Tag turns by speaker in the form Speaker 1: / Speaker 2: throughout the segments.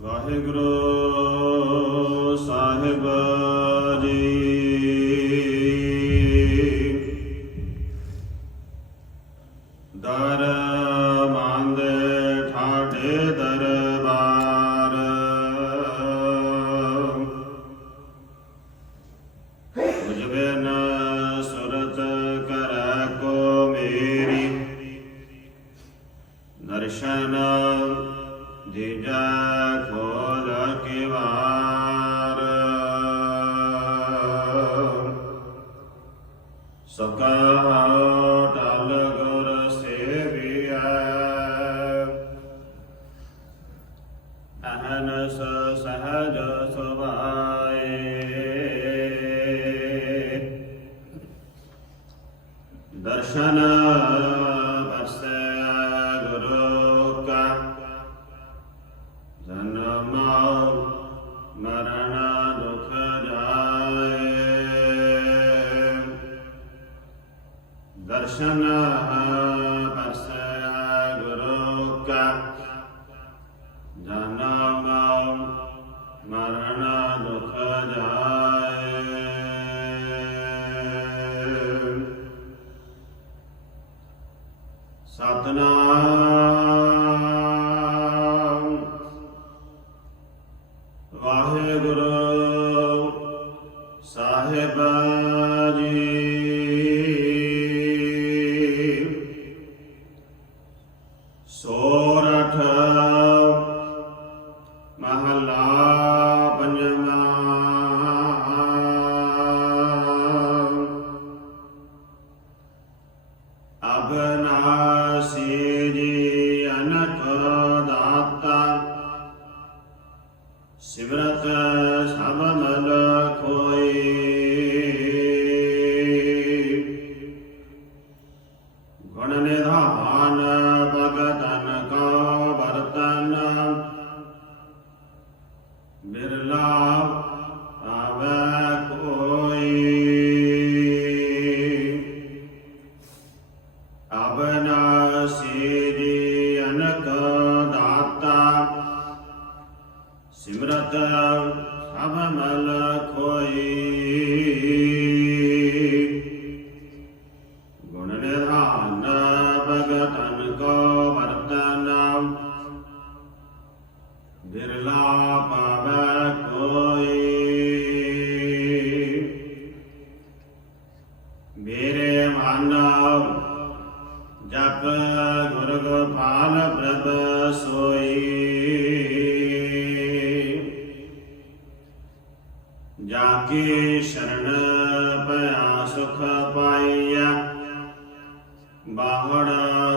Speaker 1: ਵਾਹਿਗੁਰੂ
Speaker 2: ਸਾਹਿਬ ਜੀ। ਦਰ ਮੰਦ ਠਾਠੇ ਦਰਬਾਰ। ਉਜਬਨ ਸੁਰਤ ਕਰੈ ਕੋ ਮੇਰੀ। ਦਰਸ਼ਨ ਸਕਾ ਟਲ ਗੁਰ ਸੇਵੀਐ। ਅਹਨਸ ਸਹਜ ਸੁਭਾਏ। ਦਰਸ਼ਨ ਪਰਸੈ ਗੁਰੂ ਕਾ। ਦਰਸ਼ਨ ਪਰਸੈ ਗੁਰੂ ਕਾ ਜਨਮ ਮਰਨ ਦੁਖ ਜਾਏ ਸਤਨਾਮ ਵਾਹਿਗੁਰੂ ਸੋਰਠ। ਮਹਲਾ ਪੰਜਵਾ। ਅਬਨਾਸੀ ਬਿਰਲਾ ਆਵੈ ਕੋਈ। ਅਬਨਾਸੀ ਜੀ ਅਨਕ ਦਾਤਾ ਸਿਮਰਤ ਸਭ ਮਲ ਜਾ ਕੇ ਸ਼ਰਨ ਪਿਆ ਸੁਖ ਪਾਈਆ ਬਾਹੜ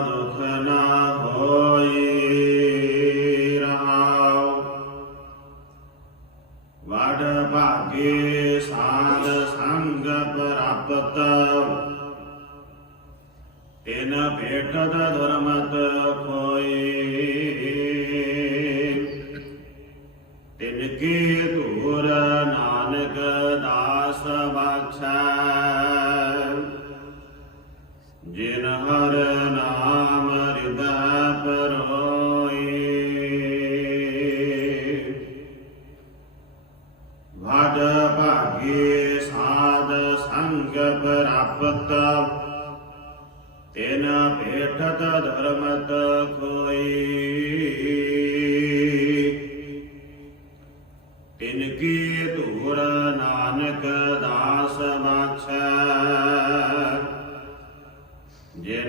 Speaker 2: ਦੁਖ ਨਾ ਹੋਈ ਰਹਾਉ ਵਡ ਭਾਗੇ ਸਾਧ ਸੰਗ ਪ੍ਰਾਪਤ ਤਿਨ ਭੇਟਤ ਧਰਮਤ ਖੋਈ ਤਿਨ ਕੀ ਸੈ ਜਿਨ ਹਰ ਨਾਮ
Speaker 1: ਹਿਰਦੈ ਪਰੋਈ। ਵਾਜ ਭਾਗੀ ਧਰਮਤ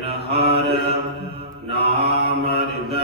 Speaker 1: ਨਿਰਹਰ ਨਾਮ ਹਿਰਦੈ